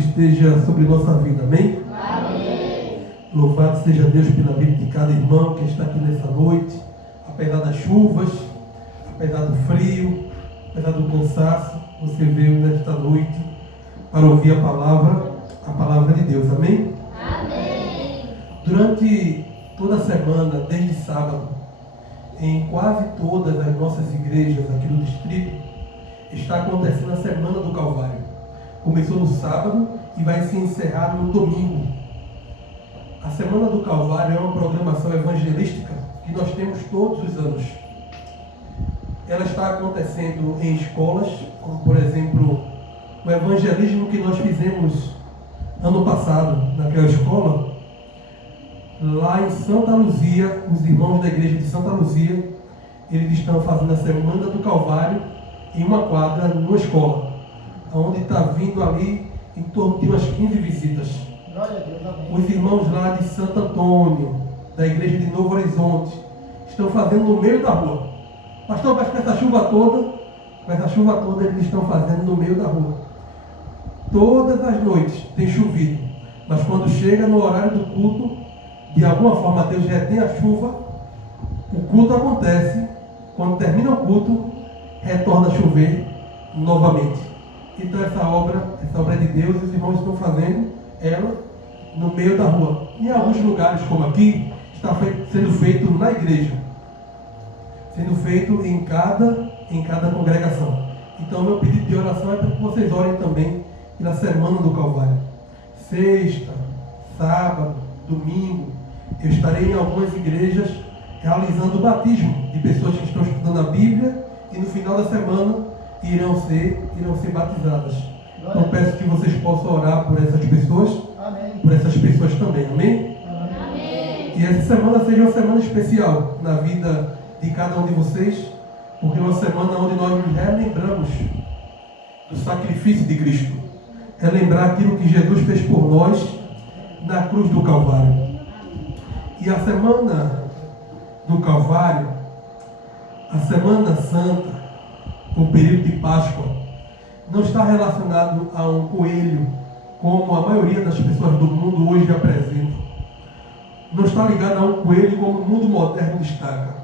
esteja sobre nossa vida, amém? Amém. Louvado seja Deus pela vida de cada irmão que está aqui nessa noite, apesar das chuvas, apesar do frio, apesar do cansaço, você veio nesta noite para ouvir a palavra de Deus, amém? Amém. Durante toda a semana, desde sábado, em quase todas as nossas igrejas aqui no distrito, está acontecendo a Semana do Calvário. Começou no sábado e vai se encerrar no domingo. A Semana do Calvário é uma programação evangelística que nós temos todos os anos. Ela está acontecendo em escolas, como por exemplo, o evangelismo que nós fizemos ano passado naquela escola. Lá em Santa Luzia, os irmãos da igreja de Santa Luzia, eles estão fazendo a Semana do Calvário em uma quadra, numa escola, onde está vindo ali em torno de umas 15 visitas. Glória a Deus, amém. Os irmãos lá de Santo Antônio, da igreja de Novo Horizonte, estão fazendo no meio da rua. Pastor, mas com essa chuva toda eles estão fazendo no meio da rua. Todas as noites tem chovido, mas quando chega no horário do culto, de alguma forma Deus retém a chuva, o culto acontece, quando termina o culto, retorna a chover novamente. Então essa obra é de Deus, os irmãos estão fazendo ela no meio da rua. Em alguns lugares, como aqui, está sendo feito na igreja, sendo feito em cada congregação. Então meu pedido de oração é para que vocês orem também pela Semana do Calvário. Sexta, sábado, domingo, eu estarei em algumas igrejas realizando o batismo de pessoas que estão estudando a Bíblia e no final da semana irão ser batizadas. Então peço que vocês possam orar por essas pessoas, Amém. por essas pessoas também, amém? Amém. E essa semana seja uma semana especial na vida de cada um de vocês, porque é uma semana onde nós nos relembramos do sacrifício de Cristo. Relembrar aquilo que Jesus fez por nós na cruz do Calvário. E a Semana do Calvário, a Semana Santa, o período de Páscoa, não está relacionado a um coelho, como a maioria das pessoas do mundo hoje apresentam. Não está ligado a um coelho como o mundo moderno destaca.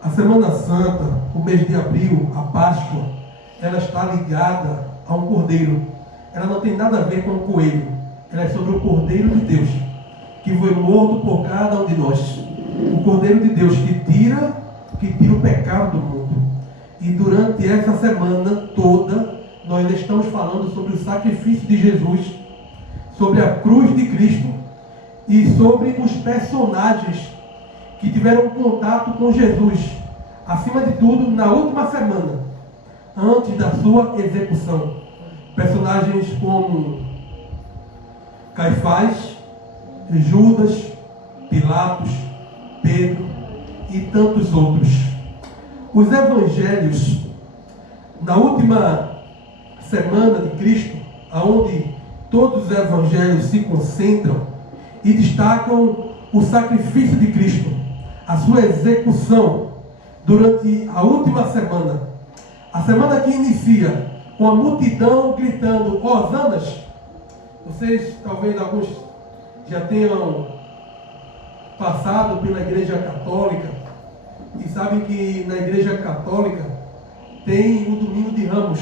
A Semana Santa, o mês de abril, a Páscoa, ela está ligada a um cordeiro. Ela não tem nada a ver com o coelho. Ela é sobre o Cordeiro de Deus, que foi morto por cada um de nós. O Cordeiro de Deus que tira o pecado do mundo. E durante essa semana toda, nós estamos falando sobre o sacrifício de Jesus, sobre a cruz de Cristo e sobre os personagens que tiveram contato com Jesus, acima de tudo, na última semana, antes da sua execução. Personagens como Caifás, Judas, Pilatos, Pedro e tantos outros. Os evangelhos, na última semana de Cristo, aonde todos os evangelhos se concentram e destacam o sacrifício de Cristo, a sua execução durante a última semana. A semana que inicia com a multidão gritando hosanas. Vocês, talvez alguns já tenham passado pela igreja católica e sabem que na igreja católica tem o domingo de Ramos.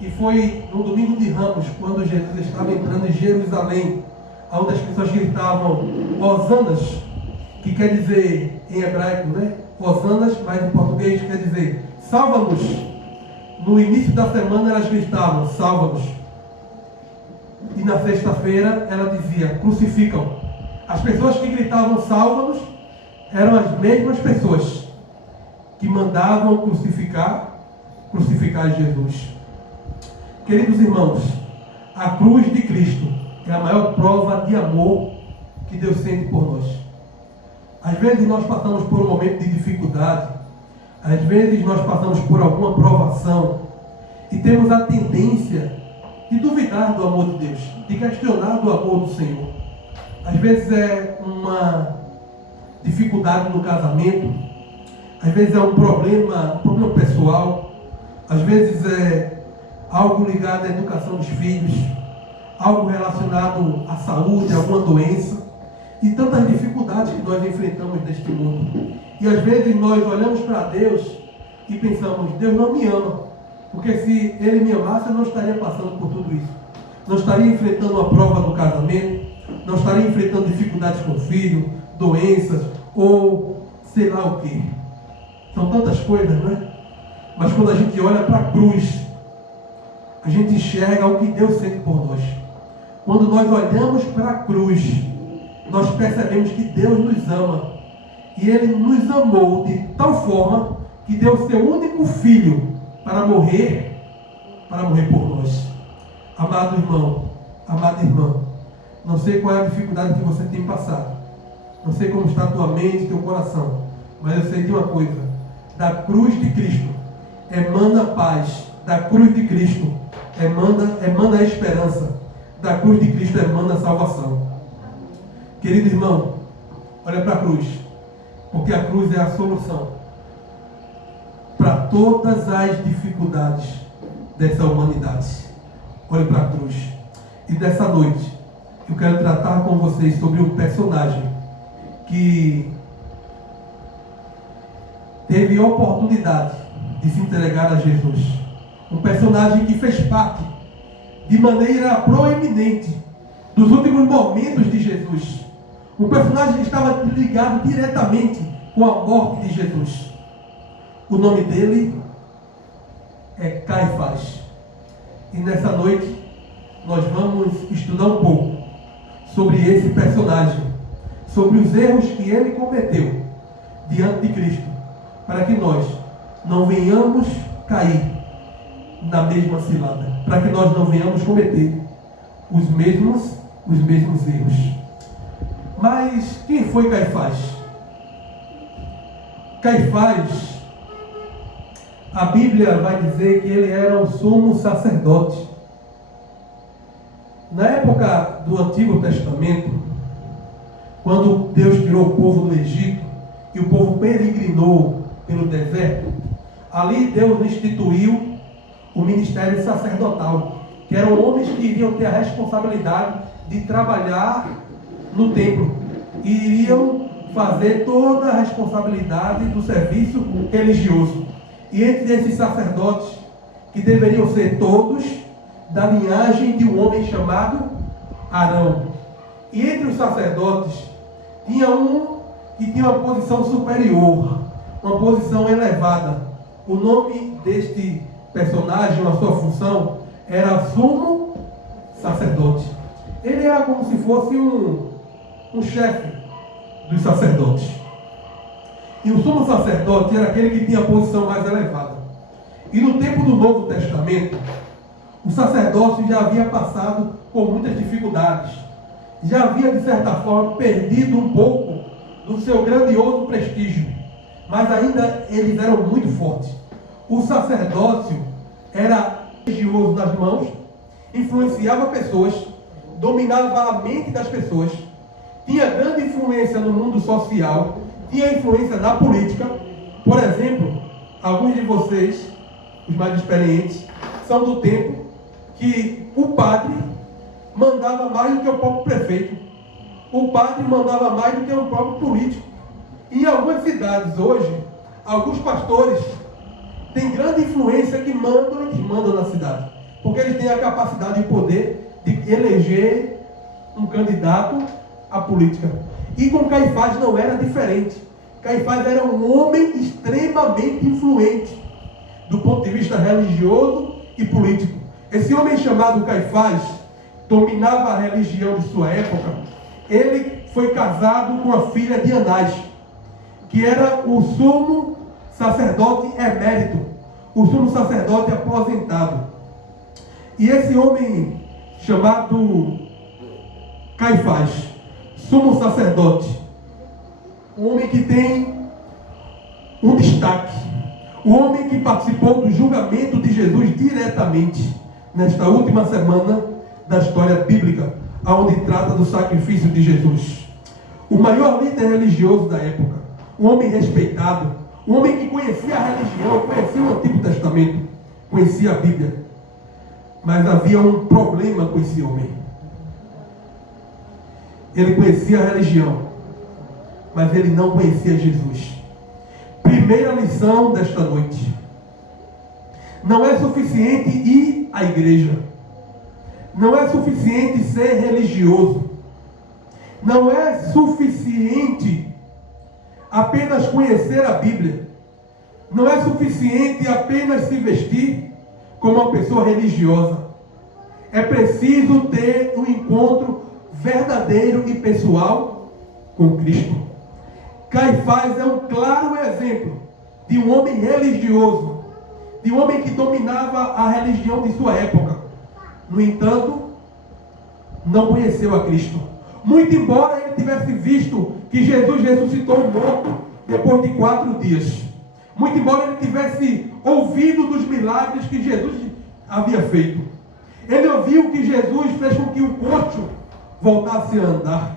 E foi no domingo de Ramos, quando Jesus estava entrando em Jerusalém, onde as pessoas gritavam hosanas, que quer dizer em hebraico, né? Hosanas, mas em português quer dizer salva-nos. No início da semana elas gritavam salva-nos. E na sexta-feira ela dizia crucificam. As pessoas que gritavam salva-nos eram as mesmas pessoas que mandavam crucificar Jesus. Queridos irmãos, a cruz de Cristo é a maior prova de amor que Deus sente por nós. Às vezes nós passamos por um momento de dificuldade, às vezes nós passamos por alguma provação e temos a tendência de duvidar do amor de Deus, de questionar do amor do Senhor. Às vezes é uma dificuldade no casamento, às vezes é um problema pessoal, às vezes é algo ligado à educação dos filhos, algo relacionado à saúde, a alguma doença, e tantas dificuldades que nós enfrentamos neste mundo. E às vezes nós olhamos para Deus e pensamos, Deus não me ama, porque se Ele me amasse, eu não estaria passando por tudo isso. Não estaria enfrentando a prova do casamento, não estaria enfrentando dificuldades com o filho, doenças, ou sei lá o que. São tantas coisas, não é? Mas quando a gente olha para a cruz, a gente enxerga o que Deus sente por nós. Quando nós olhamos para a cruz, nós percebemos que Deus nos ama. E Ele nos amou de tal forma que deu seu único filho para morrer por nós. Amado irmão, amada irmã, não sei qual é a dificuldade que você tem passado. Não sei como está a tua mente, teu coração. Mas eu sei de uma coisa. Da cruz de Cristo emana paz. Da cruz de Cristo emana a esperança. Da cruz de Cristo emana a salvação. Querido irmão, olha para a cruz. Porque a cruz é a solução para todas as dificuldades dessa humanidade. Olhe para a cruz. E dessa noite, eu quero tratar com vocês sobre um personagem que teve oportunidade de se entregar a Jesus. Um personagem que fez parte de maneira proeminente dos últimos momentos de Jesus. Um personagem que estava ligado diretamente com a morte de Jesus. O nome dele é Caifás. E nessa noite nós vamos estudar um pouco sobre esse personagem, sobre os erros que ele cometeu diante de Cristo, para que nós não venhamos cair na mesma cilada, para que nós não venhamos cometer os mesmos erros. Mas quem foi Caifás? Caifás, a Bíblia vai dizer que ele era o sumo sacerdote. Na época do Antigo Testamento, quando Deus tirou o povo do Egito e o povo peregrinou pelo deserto, ali Deus instituiu o ministério sacerdotal, que eram homens que iriam ter a responsabilidade de trabalhar no templo e iriam fazer toda a responsabilidade do serviço religioso. E entre esses sacerdotes, que deveriam ser todos da linhagem de um homem chamado Arão. E entre os sacerdotes, tinha um que tinha uma posição superior, uma posição elevada. O nome deste personagem, a sua função, era sumo sacerdote. Ele era como se fosse um chefe dos sacerdotes. E o sumo sacerdote era aquele que tinha a posição mais elevada. E no tempo do Novo Testamento, o sacerdócio já havia passado por muitas dificuldades. Já havia, de certa forma, perdido um pouco do seu grandioso prestígio. Mas ainda eles eram muito fortes. O sacerdócio era religioso nas mãos, influenciava pessoas, dominava a mente das pessoas, tinha grande influência no mundo social, tinha influência na política. Por exemplo, alguns de vocês, os mais experientes, são do tempo que o padre mandava mais do que o próprio prefeito. O padre mandava mais do que o próprio político. E em algumas cidades hoje, alguns pastores têm grande influência que mandam e desmandam na cidade. Porque eles têm a capacidade e o poder de eleger um candidato à política. E com Caifás não era diferente. Caifás era um homem extremamente influente do ponto de vista religioso e político. Esse homem chamado Caifás dominava a religião de sua época. Ele foi casado com a filha de Anás, que era o sumo sacerdote emérito, o sumo sacerdote aposentado. E esse homem chamado Caifás, sumo sacerdote, um homem que tem um destaque, o homem que participou do julgamento de Jesus diretamente nesta última semana da história bíblica, onde trata do sacrifício de Jesus. O maior líder religioso da época, um homem respeitado, um homem que conhecia a religião, conhecia o Antigo Testamento, conhecia a Bíblia. Mas havia um problema com esse homem. Ele conhecia a religião, mas ele não conhecia Jesus. Primeira lição desta noite: não é suficiente ir à igreja, não é suficiente ser religioso, não é suficiente apenas conhecer a Bíblia, não é suficiente apenas se vestir como uma pessoa religiosa. É preciso ter um encontro verdadeiro e pessoal com Cristo. Caifás é um claro exemplo de um homem religioso, de um homem que dominava a religião de sua época. No entanto, não conheceu a Cristo. Muito embora ele tivesse visto que Jesus ressuscitou o morto depois de 4 dias. Muito embora ele tivesse ouvido dos milagres que Jesus havia feito. Ele ouviu que Jesus fez com que o coxo voltasse a andar.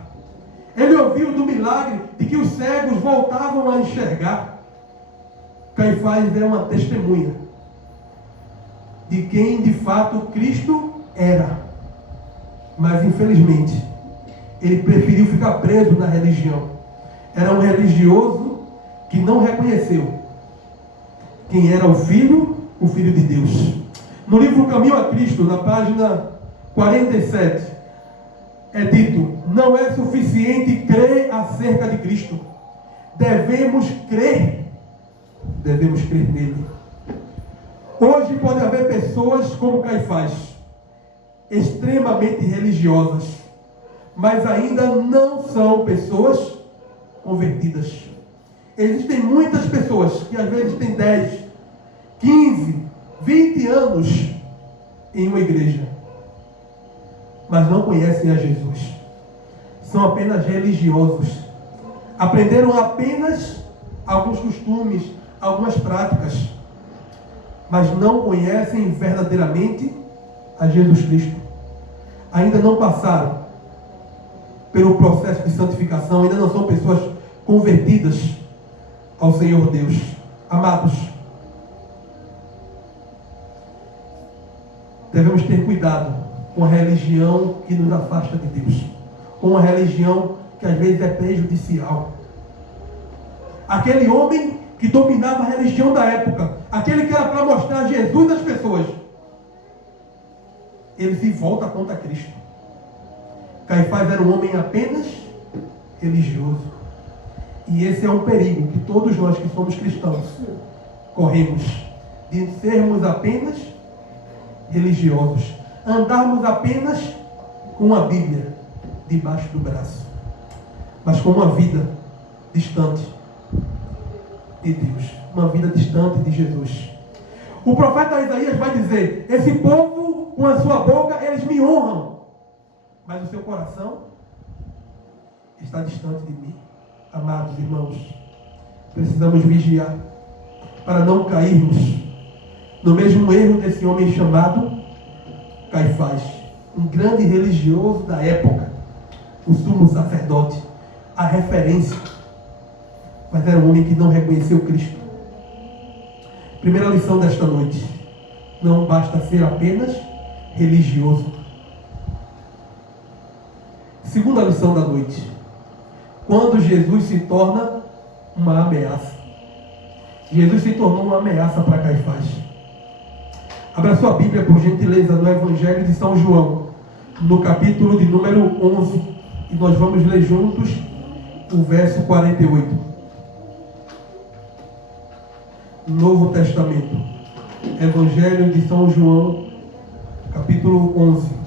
Ele ouviu do milagre de que os cegos voltavam a enxergar. Caifás é uma testemunha de quem de fato Cristo era. Mas infelizmente, ele preferiu ficar preso na religião. Era um religioso que não reconheceu quem era o Filho de Deus. No livro Caminho a Cristo, na página 47, é dito: não é suficiente crer acerca de Cristo. Devemos crer nele. Hoje pode haver pessoas como Caifás, extremamente religiosas, mas ainda não são pessoas convertidas. Existem muitas pessoas que às vezes têm 10, 15, 20 anos em uma igreja, mas não conhecem a Jesus. São apenas religiosos. Aprenderam apenas alguns costumes, algumas práticas, mas não conhecem verdadeiramente a Jesus Cristo. Ainda não passaram pelo processo de santificação, ainda não são pessoas convertidas ao Senhor Deus. Amados, devemos ter cuidado com a religião que nos afasta de Deus, com a religião que às vezes é prejudicial. Aquele homem que dominava a religião da época, aquele que era para mostrar Jesus às pessoas, ele se volta contra Cristo. Caifás era um homem apenas religioso. E esse é um perigo que todos nós que somos cristãos corremos, de sermos apenas religiosos, andarmos apenas com a Bíblia debaixo do braço, mas com uma vida distante de Deus, uma vida distante de Jesus. O profeta Isaías vai dizer: esse povo, com a sua boca, eles me honram, mas o seu coração está distante de mim. Amados irmãos, precisamos vigiar para não cairmos no mesmo erro desse homem chamado Caifás, um grande religioso da época, o sumo sacerdote, a referência, mas era um homem que não reconheceu Cristo. Primeira lição desta noite: não basta ser apenas religioso. Segunda lição da noite: quando Jesus se torna uma ameaça. Jesus se tornou uma ameaça para Caifás. Abra sua Bíblia, por gentileza, no Evangelho de São João, no capítulo de número 11, e nós vamos ler juntos o verso 48. Novo Testamento, Evangelho de São João, capítulo 11.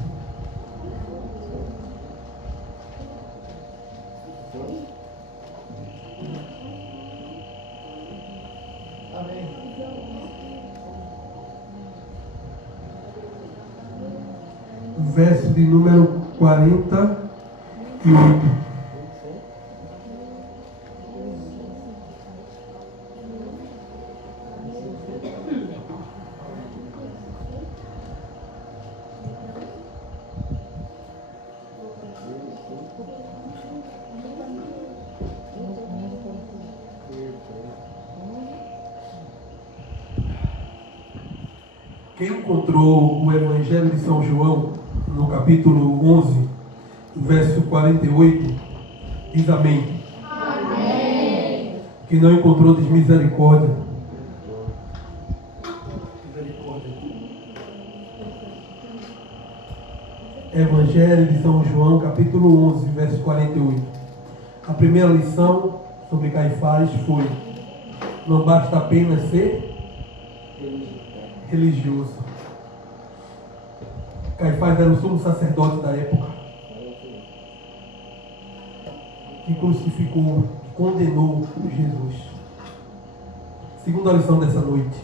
Verso de número 48. Quem encontrou o Evangelho de São João, no capítulo 11, verso 48, diz amém. Amém. Quem não encontrou, diz misericórdia. Misericórdia. Evangelho de São João, capítulo 11, verso 48. A primeira lição sobre Caifás foi: não basta apenas ser religioso. Caifás era o sumo sacerdote da época, que crucificou, que condenou Jesus. Segunda lição dessa noite: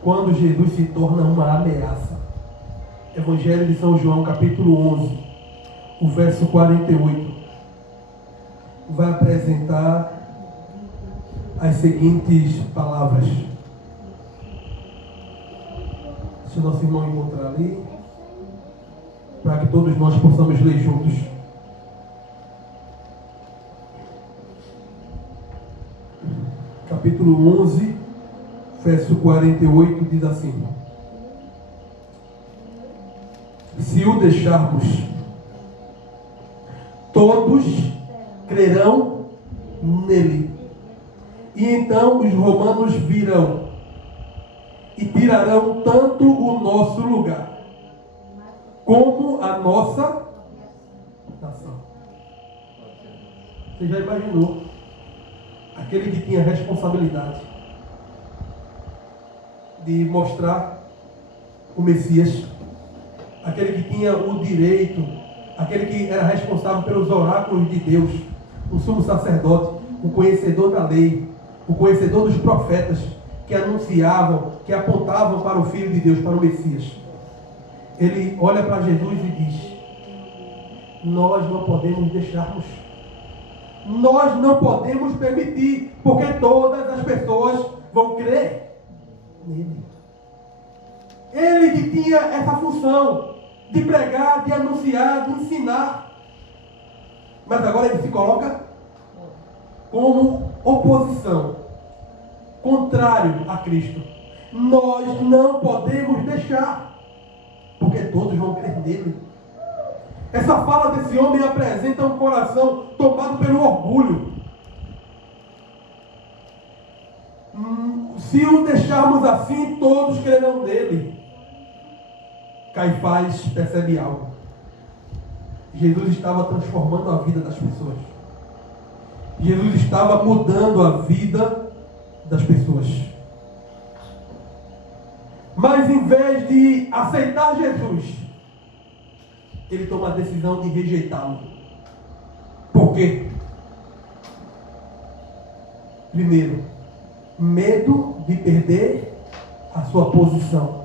quando Jesus se torna uma ameaça. Evangelho de São João, capítulo 11, o verso 48, vai apresentar as seguintes palavras. Se o nosso irmão encontrar ali, para que todos nós possamos ler juntos. Capítulo 11, verso 48, diz assim: se o deixarmos, todos crerão nele. E então os romanos virão e tirarão tanto o nosso lugar como a nossa nação. Você já imaginou aquele que tinha responsabilidade de mostrar o Messias, aquele que tinha o direito, aquele que era responsável pelos oráculos de Deus, o sumo sacerdote, o conhecedor da lei, o conhecedor dos profetas, que anunciavam, que apontavam para o Filho de Deus, para o Messias. Ele olha para Jesus e diz: nós não podemos deixarmos, nós não podemos permitir, porque todas as pessoas vão crer nele. Ele que tinha essa função de pregar, de anunciar, de ensinar, mas agora ele se coloca como oposição, contrário a Cristo. Nós não podemos deixar, porque todos vão crer nele. Essa fala desse homem apresenta um coração tomado pelo orgulho. Se o deixarmos assim, todos crerão nele. Caifás percebe algo. Jesus estava transformando a vida das pessoas. Jesus estava mudando a vida das pessoas. Mas em vez de aceitar Jesus, ele toma a decisão de rejeitá-lo. Por quê? Primeiro, medo de perder a sua posição.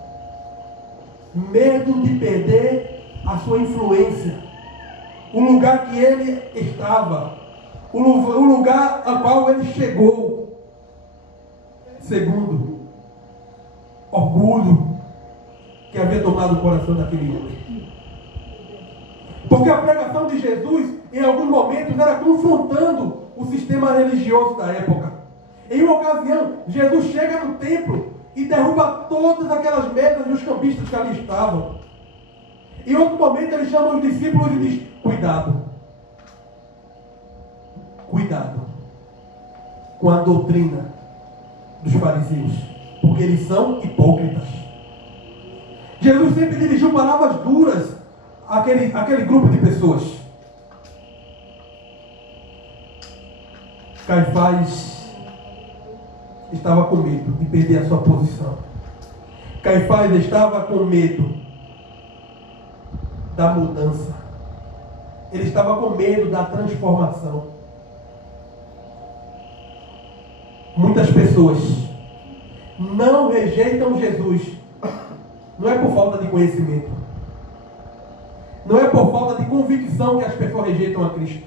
Medo de perder a sua influência. O lugar que ele estava. O lugar ao qual ele chegou. Segundo, orgulho que havia tomado o coração daquele homem. Porque a pregação de Jesus, em alguns momentos, era confrontando o sistema religioso da época. Em uma ocasião, Jesus chega no templo e derruba todas aquelas mesas dos cambistas que ali estavam. Em outro momento, ele chama os discípulos e diz: cuidado. Cuidado com a doutrina dos fariseus, porque eles são hipócritas. Jesus sempre dirigiu palavras duras àquele grupo de pessoas. Caifás estava com medo de perder a sua posição. Caifás estava com medo da mudança. Ele estava com medo da transformação. Muitas pessoas não rejeitam Jesus. Não é por falta de conhecimento. Não é por falta de convicção que as pessoas rejeitam a Cristo.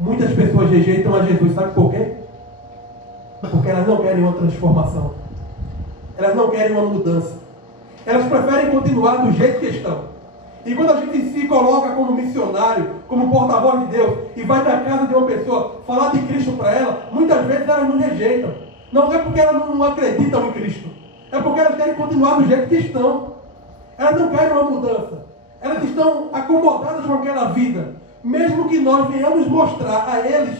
Muitas pessoas rejeitam a Jesus. Sabe por quê? Porque elas não querem uma transformação. Elas não querem uma mudança. Elas preferem continuar do jeito que estão. E quando a gente se coloca como missionário, como porta-voz de Deus, e vai na casa de uma pessoa falar de Cristo para ela, muitas vezes elas não rejeitam. Não é porque elas não acreditam em Cristo. É porque elas querem continuar do jeito que estão. Elas não querem uma mudança. Elas estão acomodadas com aquela vida. Mesmo que nós venhamos mostrar a eles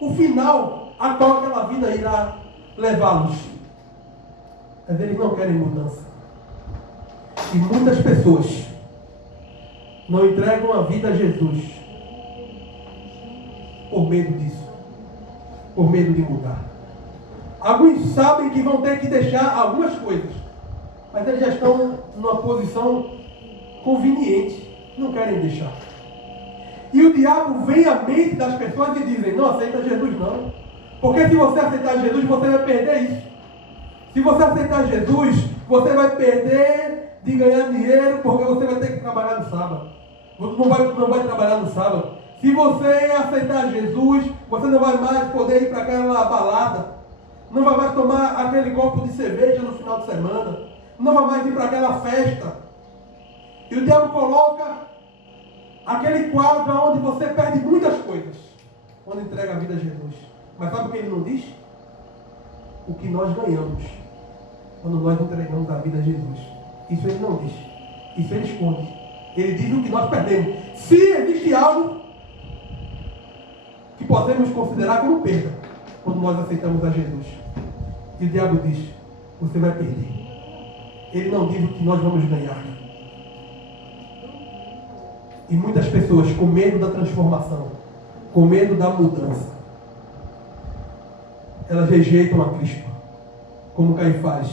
o final a qual aquela vida irá levá-los. Mas eles não querem mudança. E muitas pessoas não entregam a vida a Jesus por medo disso. Por medo de mudar. Alguns sabem que vão ter que deixar algumas coisas. Mas eles já estão numa posição conveniente. Não querem deixar. E o diabo vem à mente das pessoas e dizem, não aceita Jesus não. Porque se você aceitar Jesus, você vai perder isso. Se você aceitar Jesus, você vai perder de ganhar dinheiro, porque você vai ter que trabalhar no sábado. Você não vai trabalhar no sábado. Se você aceitar Jesus, você não vai mais poder ir para aquela balada. Não vai mais tomar aquele copo de cerveja no final de semana. Não vai mais ir para aquela festa. E o diabo coloca aquele quadro onde você perde muitas coisas quando entrega a vida a Jesus. Mas sabe o que ele não diz? O que nós ganhamos quando nós entregamos a vida a Jesus. Isso ele não diz. Isso ele esconde. Ele diz o que nós perdemos. Se existe algo que podemos considerar como perda quando nós aceitamos a Jesus. E o diabo diz, você vai perder. Ele não diz o que nós vamos ganhar. E muitas pessoas com medo da transformação, com medo da mudança, elas rejeitam a Cristo, como Caifás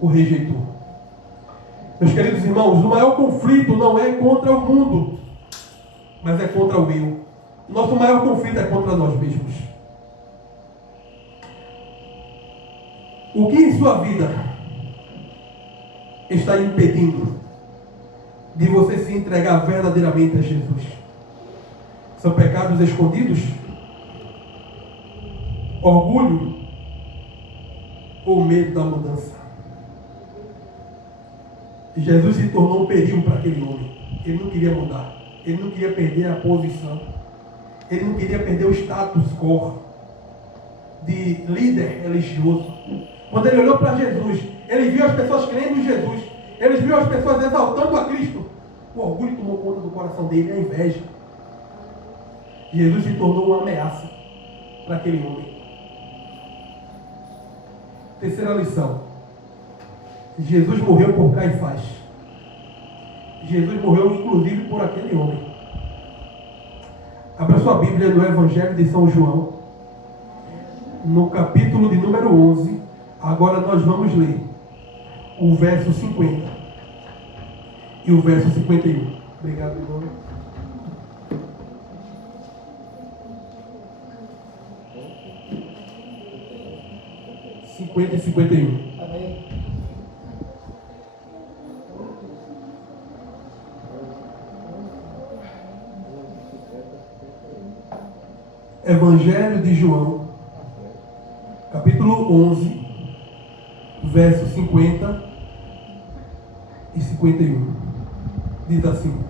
o rejeitou. Meus queridos irmãos, o maior conflito não é contra o mundo, mas é contra o eu. Nosso maior conflito é contra nós mesmos. O que em sua vida está impedindo de você se entregar verdadeiramente a Jesus? São pecados escondidos? Orgulho? Ou medo da mudança? Jesus se tornou um perigo para aquele homem. Ele não queria mudar. Ele não queria perder a posição. Ele não queria perder o status quo de líder religioso. Quando ele olhou para Jesus, ele viu as pessoas crendo em Jesus. Ele viu as pessoas exaltando a Cristo. O orgulho tomou conta do coração dele, a inveja. Jesus se tornou uma ameaça para aquele homem. Terceira lição. Jesus morreu por Caifás. Jesus morreu inclusive por aquele homem. Abra sua Bíblia no Evangelho de São João, no capítulo de número 11. Agora nós vamos ler o verso 50 e o verso 51. Obrigado, irmão. E 51. Amém. Evangelho de João, capítulo 11, verso 50 e 51. Diz assim: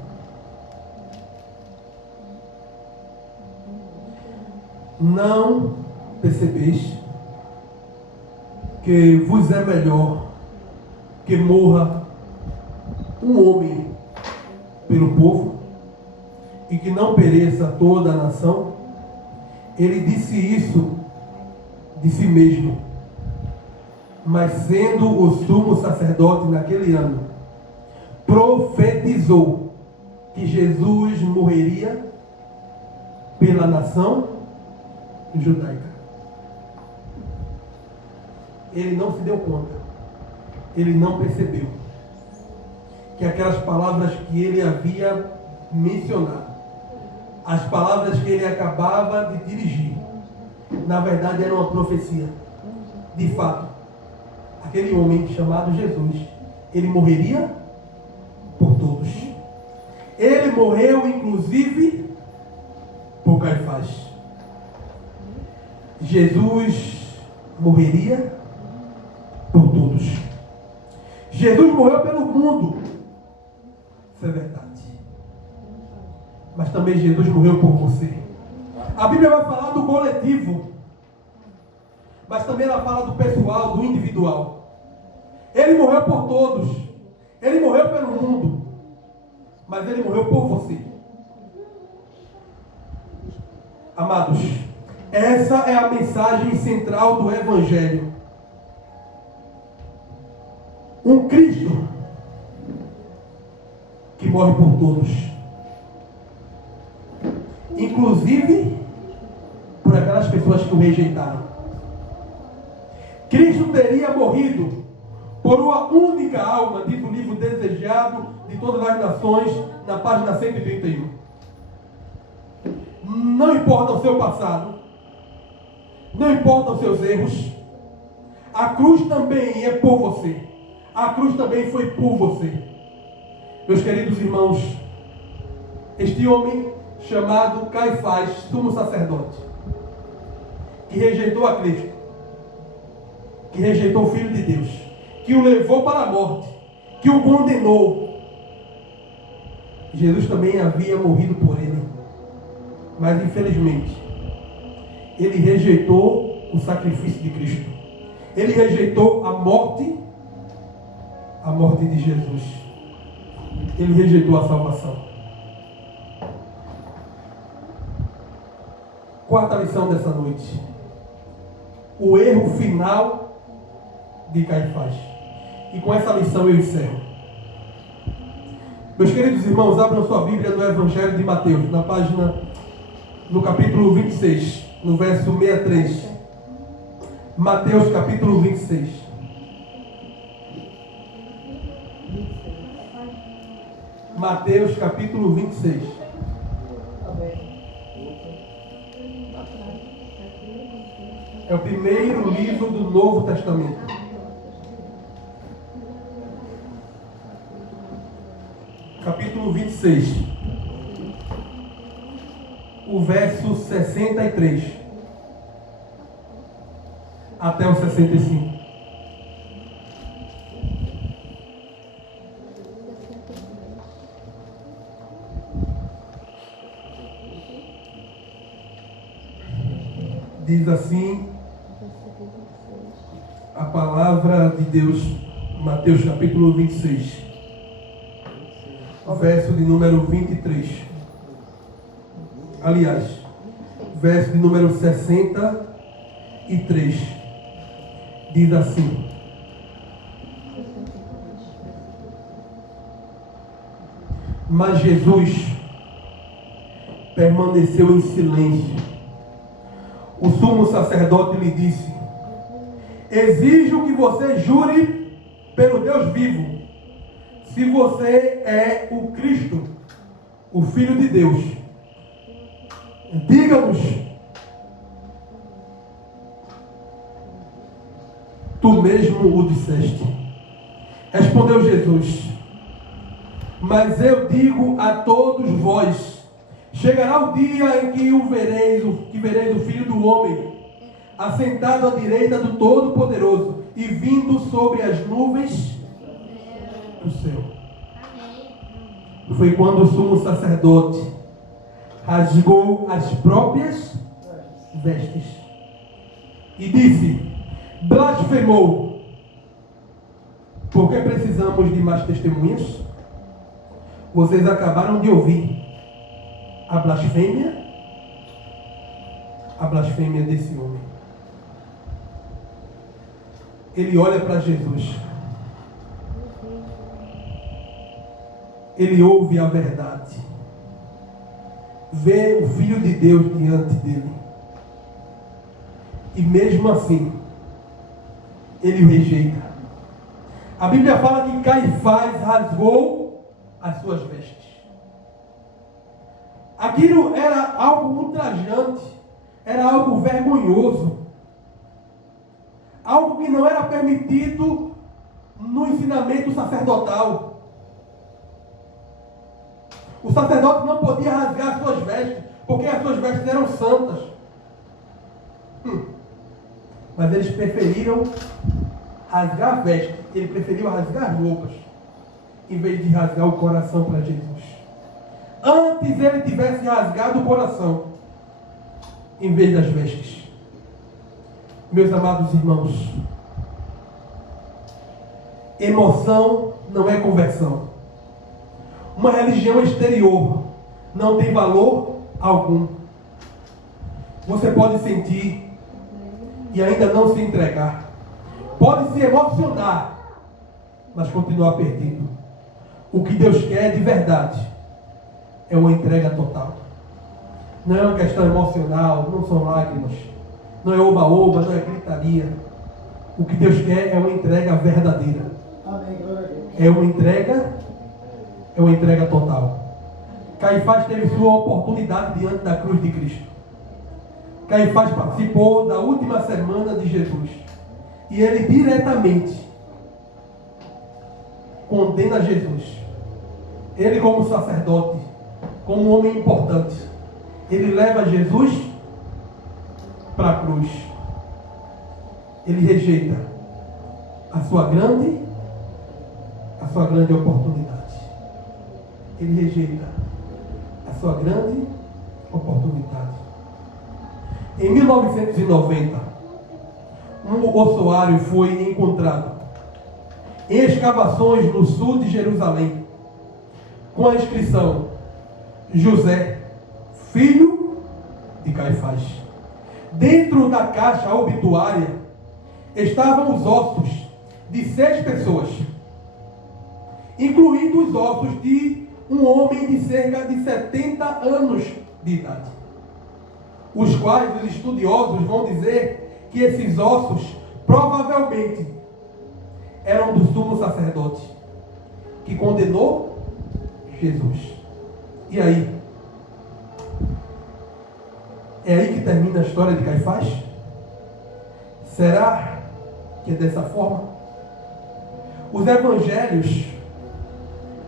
não percebeis que vos é melhor que morra um homem pelo povo e que não pereça toda a nação? Ele disse isso de si mesmo, mas sendo o sumo sacerdote naquele ano, profetizou que Jesus morreria pela nação judaica. Ele não se deu conta, ele não percebeu que aquelas palavras que ele havia mencionado, as palavras que ele acabava de dirigir, na verdade eram uma profecia. De fato, aquele homem chamado Jesus, ele morreria por todos. Ele morreu inclusive por Caifás. Jesus morreria por todos. Jesus morreu pelo mundo. Isso é verdade. Mas também Jesus morreu por você. A Bíblia vai falar do coletivo, mas também ela fala do pessoal, do individual. Ele morreu por todos. Ele morreu pelo mundo. Mas ele morreu por você. Amados, essa é a mensagem central do Evangelho. Um Cristo que morre por todos. Inclusive por aquelas pessoas que o rejeitaram. Cristo teria morrido por uma única alma, diz o livro Desejado de Todas as Nações, na página 131. Não importa o seu passado, não importa os seus erros, a cruz também é por você. A cruz também foi por você. Meus queridos irmãos, este homem chamado Caifás, sumo sacerdote, que rejeitou a Cristo, que rejeitou o Filho de Deus, que o levou para a morte, que o condenou. Jesus também havia morrido por ele, mas infelizmente ele rejeitou o sacrifício de Cristo. Ele rejeitou a morte de Jesus. Ele rejeitou a salvação. Quarta lição dessa noite: o erro final de Caifás. E com essa lição eu encerro. Meus queridos irmãos, abram sua Bíblia no Evangelho de Mateus, no capítulo 26, no verso 63. Mateus capítulo 26. Mateus capítulo 26. É o primeiro livro do Novo Testamento. Capítulo 26. O verso 63 até o 65. Diz assim a palavra de Deus, Mateus capítulo 26, verso de número 23. Aliás, verso de número 63. Diz assim: mas Jesus permaneceu em silêncio. O sumo sacerdote lhe disse: exijo que você jure pelo Deus vivo, se você é o Cristo, o Filho de Deus. Diga-nos. Tu mesmo o disseste. Respondeu Jesus: mas eu digo a todos vós, chegará o dia em que vereis o Filho do Homem assentado à direita do Todo-Poderoso e vindo sobre as nuvens do céu. Foi quando o sumo sacerdote rasgou as próprias vestes e disse: blasfemou. Porque precisamos de mais testemunhas? Vocês acabaram de ouvir a blasfêmia desse homem. Ele olha para Jesus. Ele ouve a verdade. Vê o Filho de Deus diante dele. E mesmo assim, ele o rejeita. A Bíblia fala que Caifás rasgou as suas vestes. Aquilo era algo ultrajante, era algo vergonhoso, algo que não era permitido no ensinamento sacerdotal. O sacerdote não podia rasgar as suas vestes, porque as suas vestes eram santas. Mas eles preferiram rasgar a veste, ele preferiu rasgar as roupas, em vez de rasgar o coração para Jesus. Antes ele tivesse rasgado o coração, em vez das vestes. Meus amados irmãos, Emoção não é conversão. Uma religião exterior não tem valor algum. Você pode sentir e ainda não se entregar. Pode se emocionar, mas continuar perdido. O que Deus quer de verdade é uma entrega total. Não é uma questão emocional, não são lágrimas, não é oba-oba, não é gritaria. O que Deus quer é uma entrega verdadeira. É uma entrega total. Caifás teve sua oportunidade diante da cruz de Cristo. Caifás participou da última semana de Jesus. E ele diretamente condena Jesus. Ele, como sacerdote, como homem importante, ele leva Jesus para a cruz. Ele rejeita a sua grande oportunidade. Ele rejeita a sua grande oportunidade. Em 1990, um ossuário foi encontrado em escavações no sul de Jerusalém, com a inscrição: José, filho de Caifás. Dentro da caixa obituária estavam os ossos de 6 pessoas, incluindo os ossos de um homem de cerca de 70 anos de idade, os quais os estudiosos vão dizer que esses ossos provavelmente eram do sumo sacerdote que condenou Jesus. E aí? É aí que termina a história de Caifás? Será que é dessa forma? Os evangelhos,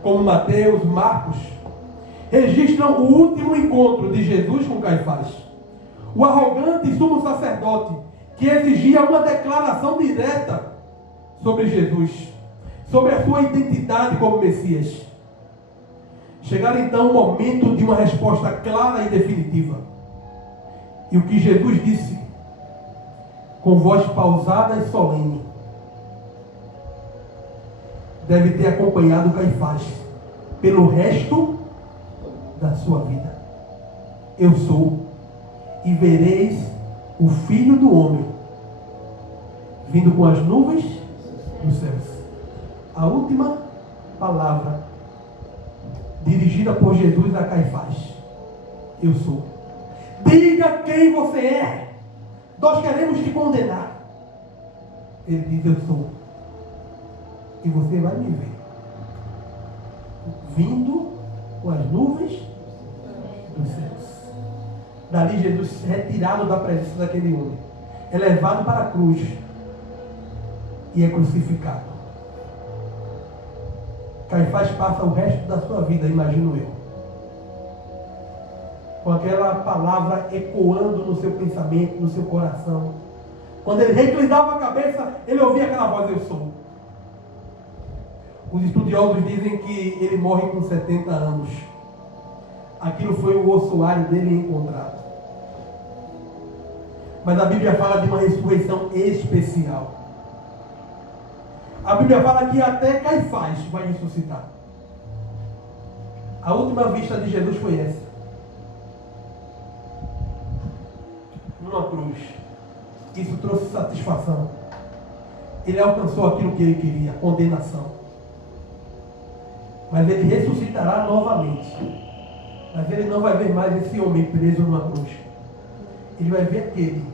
como Mateus, Marcos, registram o último encontro de Jesus com Caifás. O arrogante sumo sacerdote que exigia uma declaração direta sobre Jesus, sobre a sua identidade como Messias. Chegar então o momento de uma resposta clara e definitiva. E o que Jesus disse, com voz pausada e solene, deve ter acompanhado Caifás pelo resto da sua vida. Eu sou, e vereis o Filho do Homem vindo com as nuvens dos céus. A última palavra dirigida por Jesus a Caifás: eu sou. Diga quem você é. Nós queremos te condenar. Ele diz: eu sou. E você vai me ver vindo com as nuvens dos céus. Dali Jesus, retirado da presença daquele homem, é levado para a cruz e é crucificado. Caifás passa o resto da sua vida, imagino eu, com aquela palavra ecoando no seu pensamento, no seu coração. Quando ele reclinava a cabeça, ele ouvia aquela voz: eu sou. Os estudiosos dizem que ele morre com 70 anos. Aquilo foi o ossuário dele encontrado. Mas a Bíblia fala de uma ressurreição especial. A Bíblia fala que até Caifás vai ressuscitar. A última vista de Jesus foi essa. Numa cruz. Isso trouxe satisfação. Ele alcançou aquilo que ele queria, condenação. Mas ele ressuscitará novamente. Mas ele não vai ver mais esse homem preso numa cruz. Ele vai ver aquele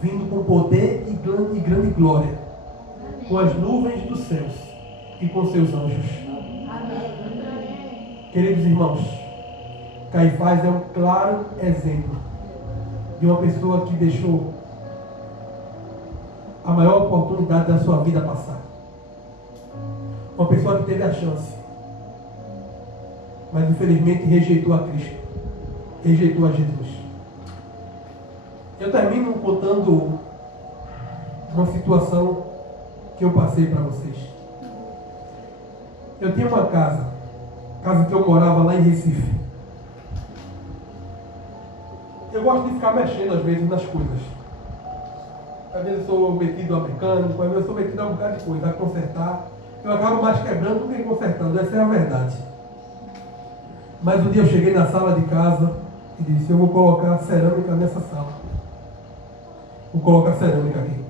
vindo com poder e grande glória, com as nuvens dos céus e com seus anjos. Amém. Queridos irmãos, Caifás é um claro exemplo de uma pessoa que deixou a maior oportunidade da sua vida passar. Uma pessoa que teve a chance, mas infelizmente rejeitou a Cristo, rejeitou a Jesus. Eu termino contando uma situação que eu passei para vocês. Eu tinha uma casa que eu morava lá em Recife. Eu gosto de ficar mexendo às vezes nas coisas. Às vezes eu sou metido a mecânico, às vezes eu sou metido a um bocado de coisa, a consertar. Eu acabo mais quebrando do que consertando, essa é a verdade. Mas um dia eu cheguei na sala de casa e disse, eu vou colocar cerâmica nessa sala. Vou colocar cerâmica aqui.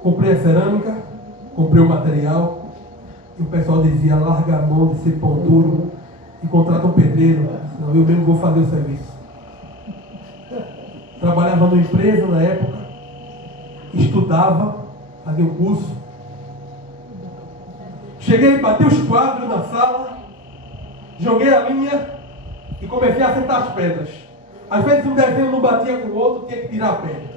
Comprei a cerâmica, comprei o material, e o pessoal dizia, larga a mão de ser pão duro e contrata um pedreiro, senão eu mesmo vou fazer o serviço. Trabalhava numa empresa na época, estudava, fazia um curso. Cheguei, bati os quadros na sala, joguei a linha e comecei a sentar as pedras. Às vezes um desenho não batia com o outro, tinha que tirar a pedra.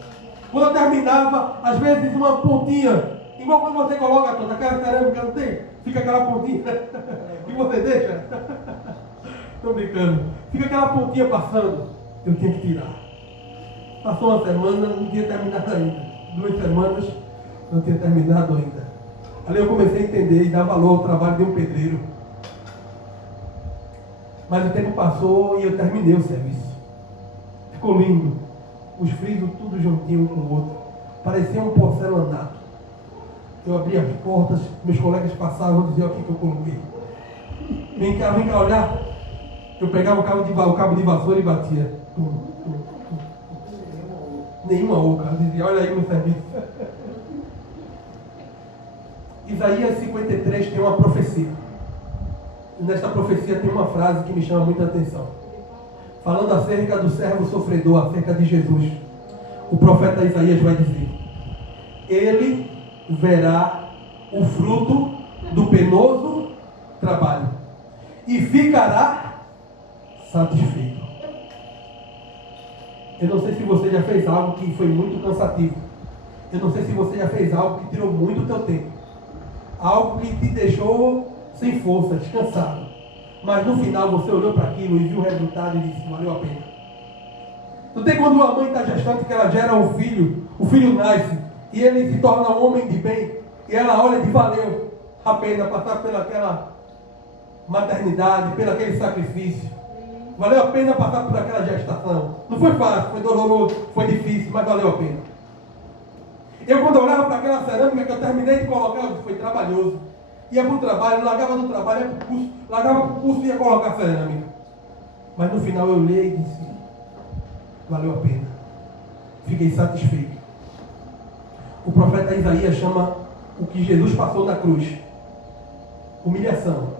Quando eu terminava, às vezes uma pontinha, igual quando você coloca toda aquela cerâmica, não tem? Fica aquela pontinha que você deixa. Estou brincando. Fica aquela pontinha passando, eu tinha que tirar. Passou uma semana, não tinha terminado ainda. 2 semanas, não tinha terminado ainda. Ali eu comecei a entender e dar valor ao trabalho de um pedreiro. Mas o tempo passou e eu terminei o serviço. Ficou lindo. Os frisos tudo juntinho um com o outro. Parecia um porcelanato. Eu abria as portas, meus colegas passavam e diziam o que eu coloquei. Vem cá olhar. Eu pegava o cabo de vassoura e batia. Nenhuma oca. Eu dizia, olha aí o meu serviço. Isaías 53 tem uma profecia. E nesta profecia tem uma frase que me chama muita atenção. Falando acerca do servo sofredor, acerca de Jesus. O profeta Isaías vai dizer: ele verá o fruto do penoso trabalho e ficará satisfeito. Eu não sei se você já fez algo que foi muito cansativo. Eu não sei se você já fez algo que tirou muito do teu tempo. Algo que te deixou sem força, descansado. Mas no final você olhou para aquilo e viu o resultado e disse, valeu a pena. Não tem quando uma mãe está gestante que ela gera um filho, o filho nasce e ele se torna um homem de bem. E ela olha e diz, valeu a pena passar pelaquela maternidade, pelo aquele sacrifício. Valeu a pena passar por aquela gestação. Não foi fácil, foi doloroso, foi difícil, mas valeu a pena. Eu quando olhava para aquela cerâmica que eu terminei de colocar, eu disse, foi trabalhoso. Ia para o trabalho, largava do trabalho, ia para o curso, largava para o curso e ia colocar cerâmica. Mas no final eu olhei e disse, valeu a pena. Fiquei satisfeito. O profeta Isaías chama o que Jesus passou na cruz: humilhação,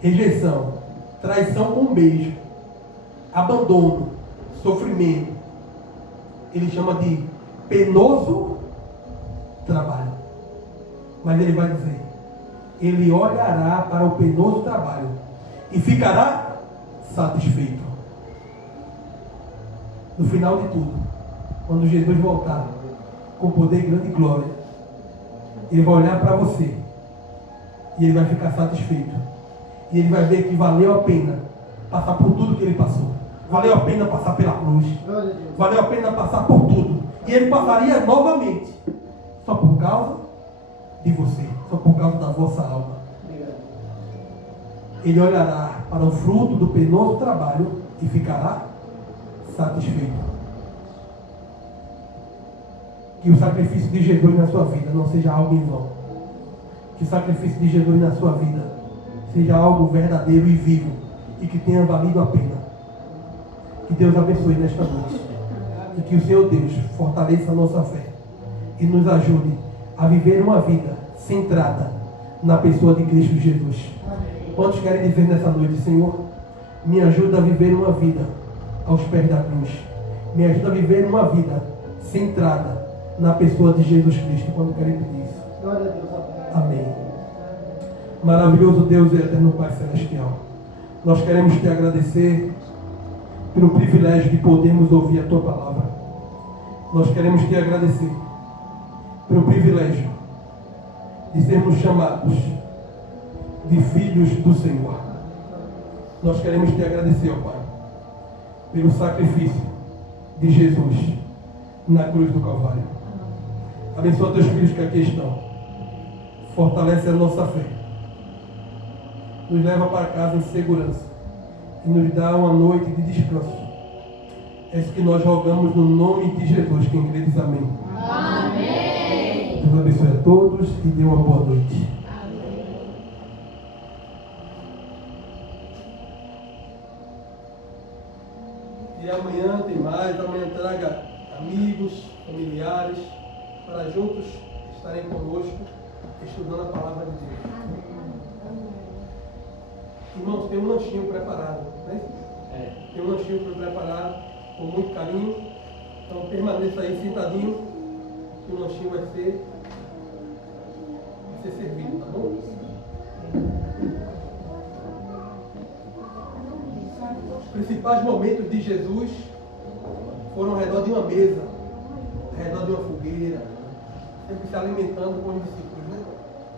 rejeição, traição com um beijo, abandono, sofrimento. Ele chama de penoso trabalho. Mas ele vai dizer, ele olhará para o penoso trabalho e ficará satisfeito. No final de tudo, quando Jesus voltar com poder e grande glória, ele vai olhar para você e ele vai ficar satisfeito. E ele vai ver que valeu a pena passar por tudo que ele passou. Valeu a pena passar pela cruz. Valeu a pena passar por tudo. E ele passaria novamente. Só por causa de você. Só por causa da vossa alma. Ele olhará para o fruto do penoso trabalho e ficará satisfeito. Que o sacrifício de Jesus na sua vida não seja algo em vão. Que o sacrifício de Jesus na sua vida seja algo verdadeiro e vivo. E que tenha valido a pena. Que Deus abençoe nesta noite. E que o Senhor Deus fortaleça a nossa fé. E nos ajude a viver uma vida centrada na pessoa de Cristo Jesus. Quantos querem dizer nessa noite, Senhor, me ajuda a viver uma vida aos pés da cruz. Me ajuda a viver uma vida centrada na pessoa de Jesus Cristo. Quando querem pedir isso. Amém. Maravilhoso Deus e eterno Pai Celestial. Nós queremos te agradecer pelo privilégio de podermos ouvir a tua palavra. Nós queremos te agradecer pelo privilégio de sermos chamados de filhos do Senhor. Nós queremos te agradecer, ó Pai, pelo sacrifício de Jesus na cruz do Calvário. Abençoa teus filhos que aqui estão. Fortalece a nossa fé. Nos leva para casa em segurança e nos dá uma noite de descanso. É isso que nós rogamos no nome de Jesus. Quem crê diz amém. Amém. Jesus abençoe a todos e dê uma boa noite. E amanhã tem mais, amanhã traga amigos, familiares, para juntos estarem conosco, estudando a palavra de Deus. Irmãos, tem um lanchinho preparado, né? Tem um lanchinho preparado com muito carinho. Então permaneça aí sentadinho, que o lanchinho vai ser servido, tá bom? Os principais momentos de Jesus foram ao redor de uma mesa, ao redor de uma fogueira, sempre se alimentando com os discípulos, né?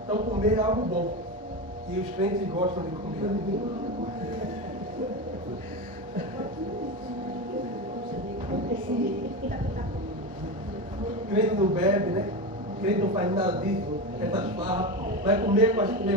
Então comer é algo bom. E os crentes gostam de comer. Crente não bebe, né? Crente não faz nada disso, essas farras. Vai comer com as comer,